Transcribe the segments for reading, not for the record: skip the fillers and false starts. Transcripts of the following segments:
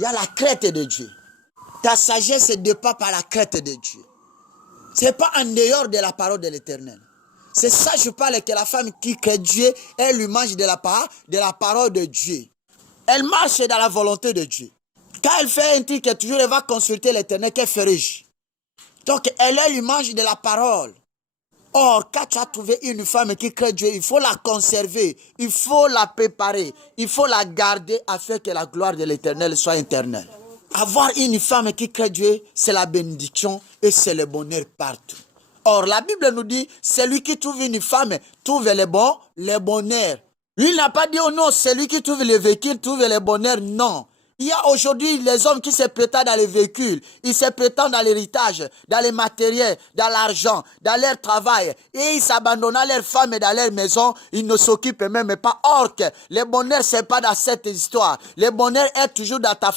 il y a la crainte de Dieu. Ta sagesse se dépend par la crainte de Dieu. Ce n'est pas en dehors de la parole de l'Éternel. C'est ça je parle que la femme qui crée Dieu, elle lui mange de la parole de Dieu. Elle marche dans la volonté de Dieu. Quand elle fait un truc, toujours elle va consulter l'Éternel qu'elle ferait. Donc elle lui mange de la parole. Or, quand tu as trouvé une femme qui crée Dieu, il faut la conserver, il faut la préparer, il faut la garder afin que la gloire de l'Éternel soit éternelle. Avoir une femme qui crée Dieu, c'est la bénédiction et c'est le bonheur partout. Or, la Bible nous dit, celui qui trouve une femme trouve le bonheur. Lui, il n'a pas dit, oh non, celui qui trouve le véhicule trouve le bonheur. Non. Il y a aujourd'hui les hommes qui se prétendent dans les véhicules, ils se prétendent dans l'héritage, dans les matériels, dans l'argent, dans leur travail. Et ils s'abandonnent à leurs femmes et dans leur maison, ils ne s'occupent même pas. Or que le bonheur, ce n'est pas dans cette histoire. Le bonheur est toujours dans ta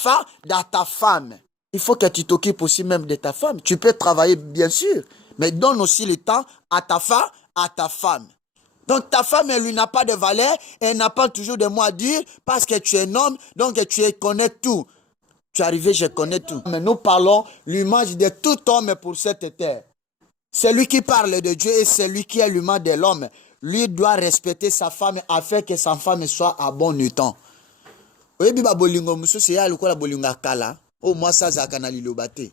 femme. Il faut que tu t'occupes aussi même de ta femme. Tu peux travailler, bien sûr, mais donne aussi le temps à ta femme. Donc ta femme, elle lui n'a pas de valeur, elle n'a pas toujours de mots à dire parce que tu es un homme, donc tu connais tout. Tu es arrivé, je connais tout. Mais nous parlons l'image de tout homme pour cette terre. Celui qui parle de Dieu et celui qui est l'image de l'homme, lui doit respecter sa femme afin que sa femme soit à bon temps. Oui, biba bolingo musu c'est ya lokola bolinga kala. Oh moi ça zakana lilobate.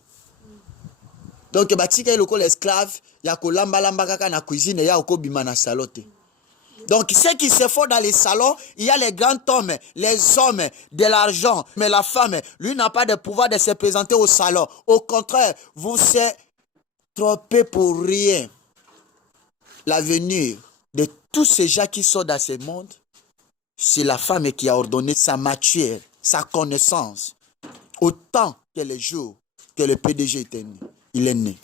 Donc batika lokola esclave ya kolamba lamba kaka na cuisine ya okobima na salote. Donc, ce qui se fait dans les salons, il y a les grands hommes, les hommes de l'argent. Mais la femme, lui, n'a pas de pouvoir de se présenter au salon. Au contraire, vous êtes trompés pour rien. L'avenir de tous ces gens qui sont dans ce monde, c'est la femme qui a ordonné sa matière, sa connaissance. Autant que le jour que le PDG était né. Il est né.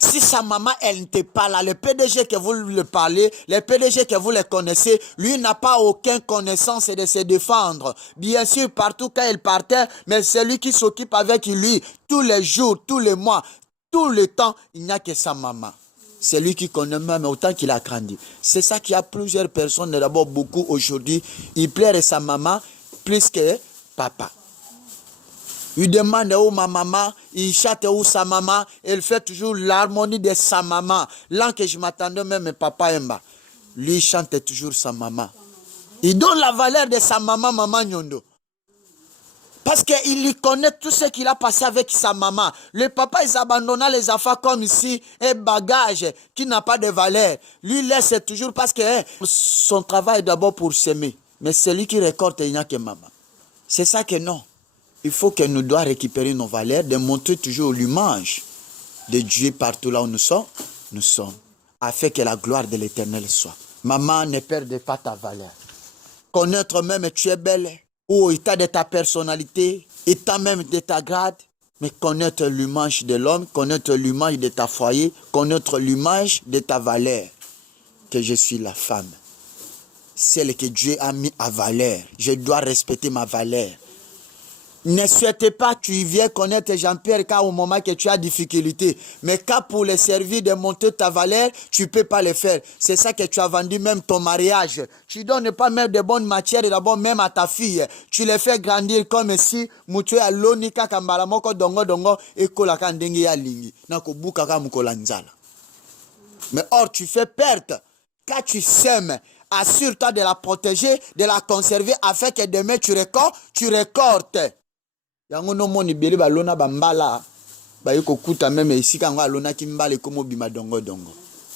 Si sa maman, elle n'était pas là, le PDG que vous le parlez, le PDG que vous le connaissez, lui n'a pas aucune connaissance de se défendre. Bien sûr, partout quand il partait, mais c'est lui qui s'occupe avec lui tous les jours, tous les mois, tout le temps, il n'y a que sa maman. C'est lui qui connaît même autant qu'il a grandi. C'est ça qu'il y a plusieurs personnes, d'abord beaucoup aujourd'hui, ils pleurent sa maman plus que papa. Il demande où ma maman, il chante où sa maman, elle fait toujours l'harmonie de sa maman. Là que je m'attendais même, papa Emba, lui chante toujours sa maman. Il donne la valeur de sa maman, maman Nyondo. Parce qu'il lui connaît tout ce qu'il a passé avec sa maman. Le papa, il abandonne les enfants comme ici, un bagage qui n'a pas de valeur. Lui laisse toujours parce que son travail est d'abord pour s'aimer. Mais celui qui récolte, il n'y a que maman. C'est ça que non. Il faut que nous devons récupérer nos valeurs, de montrer toujours l'image de Dieu partout là où nous sommes, afin que la gloire de l'Éternel soit. Maman, ne perde pas ta valeur. Connaître même tu es belle, ou état de ta personnalité, état même de ta grade, mais connaître l'image de l'homme, connaître l'image de ta foyer, connaître l'image de ta valeur, que je suis la femme. Celle que Dieu a mis à valeur. Je dois respecter ma valeur. Ne souhaitez pas que tu viens connaître Jean-Pierre car au moment que tu as difficulté. Mais quand pour le servir de monter ta valeur, tu ne peux pas le faire. C'est ça que tu as vendu même ton mariage. Tu ne donnes pas même de bonnes matières d'abord même à ta fille. Tu les fais grandir comme si mutu ya lonika kambala moko dongo et kola kandengi ya lingi. Nako buka ka mukola nzala. Mais or tu fais perte. Quand tu sèmes, assure-toi de la protéger, de la conserver afin que demain tu récoltes. Yango no moni beli balona bambala ba yiko kuta meme isika ngo alona ki mbale komo bima dongo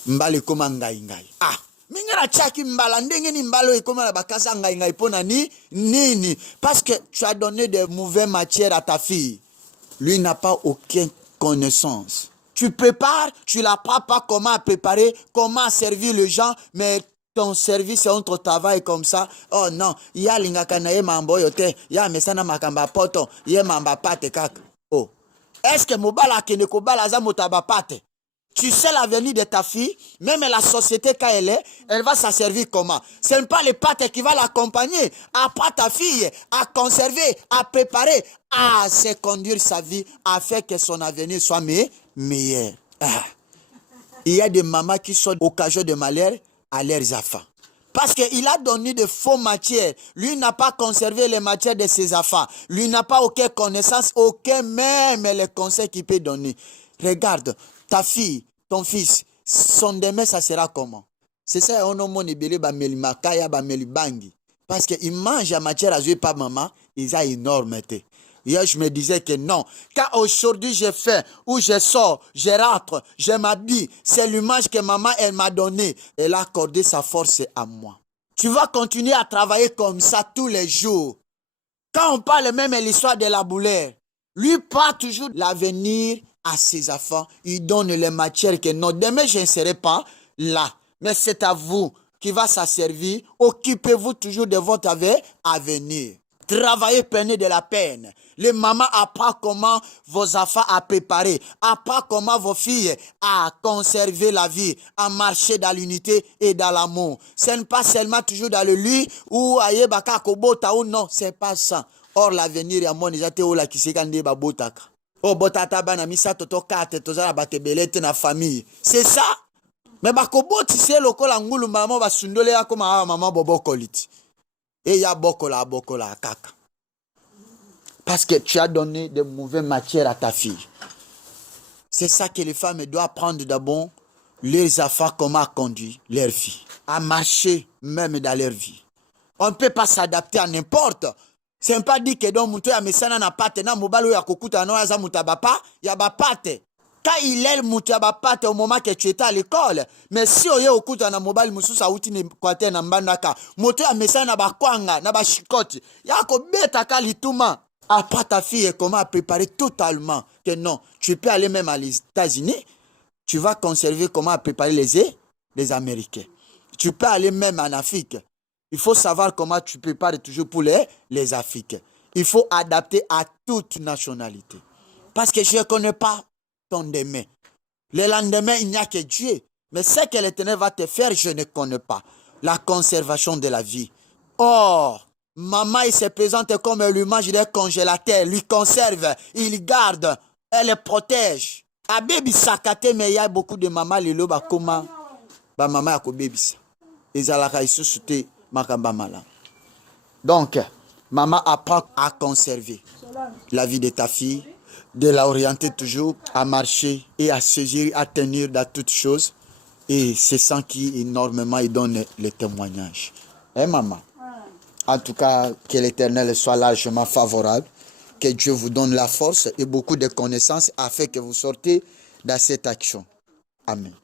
mbale koma ngai mingara chaki mbala ndenge ni mbalo ikoma la bakasa ngai pona nini parce que tu as donné de mauvaises matières à ta fille. Lui n'a pas aucune connaissance. Tu prépares, tu l'apprends pas comment préparer, comment servir les gens, mais ton service est entre travail comme ça. Oh non, il y a l'ingakana ye mambo yote, il y a mesana makamba poto, ye mamba pate kak. Oh, est-ce que mobala kene kobala za motaba pate? Tu sais l'avenir de ta fille, même la société quand elle va s'en servir comment? Ce n'est pas les pâtes qui va l'accompagner. Apprends ta fille à conserver, à préparer, à se conduire sa vie afin que son avenir soit meilleur. Il y a des mamans qui sont occasion de malheur à leurs enfants. Parce qu'il a donné de faux matières. Lui n'a pas conservé les matières de ses enfants. Lui n'a pas aucune connaissance, aucun même les conseils qu'il peut donner. Regarde, ta fille, ton fils, son demain, ça sera comment? C'est ça, on a mon ibélé, bameli makaya, bameli bangi. Parce qu'il mange la matière à jouer par maman, ils ont énorme. Hier, je me disais que non. Quand aujourd'hui je fais, ou je sors, je rentre, je m'habille, c'est l'image que maman, elle m'a donnée. Elle a accordé sa force à moi. Tu vas continuer à travailler comme ça tous les jours. Quand on parle même de l'histoire de la boulère, lui parle toujours l'avenir à ses enfants. Il donne les matières que non. Demain, je ne serai pas là. Mais c'est à vous qui va s'en servir. Occupez-vous toujours de votre avenir. Travaillez, prenez de la peine. Les mamans apprennent comment vos enfants à préparer, apprennent comment vos filles à conserver la vie, à marcher dans l'unité et dans l'amour. Ce n'est pas seulement toujours dans le lit ou aïe baka kobota ou non, c'est pas ça. Or l'avenir ya mon ezate ola kisekande ba botaka. O botata bana misa toto kate tozala batebelete na famille. C'est ça. Mais bakoboti c'est lokola ngulu maman basundole ya koma maman bobo koliti. Et il y a bokola kaka. Parce que tu as donné de mauvaises matières à ta fille. C'est ça que les femmes doivent apprendre d'abord. Les enfants, comment conduire leur vie. À marcher même dans leur vie. On ne peut pas s'adapter à n'importe. Ce n'est pas dit que dans mon toit, il y a un pâte, il y a un kokuta, il y a un pâte. Quand il est le au moment que tu étais à l'école, mais si on est au kuta na mobile mususa uti ni kwate na mbandaka, moto ya mesa na bakwanga na bashikoti, yako beta kalituma. Après ta fille comment préparer totalement que non, tu peux aller même à les États-Unis, tu vas conserver comment préparer les Américains. Tu peux aller même en Afrique. Il faut savoir comment tu prépares toujours pour les Africains. Il faut adapter à toute nationalité. Parce que je ne connais pas ton demain. Le lendemain, il n'y a que Dieu. Mais ce que l'Éternel va te faire, je ne connais pas. La conservation de la vie. Or, maman, il se présente comme lui mange des congélateurs, lui conserve, il garde, elle le protège. A baby sakate, mais il y a beaucoup de mamans, les loba comment, ba maman a ko baby sa. Ils allaient se souter makamba mala. Donc, maman apprend à conserver la vie de ta fille, de la orienter toujours à marcher et à saisir, à tenir dans toutes choses. Et c'est ça qui énormément il donne le témoignage. Hein, maman? En tout cas, que l'Éternel soit largement favorable, que Dieu vous donne la force et beaucoup de connaissances afin que vous sortez dans cette action. Amen.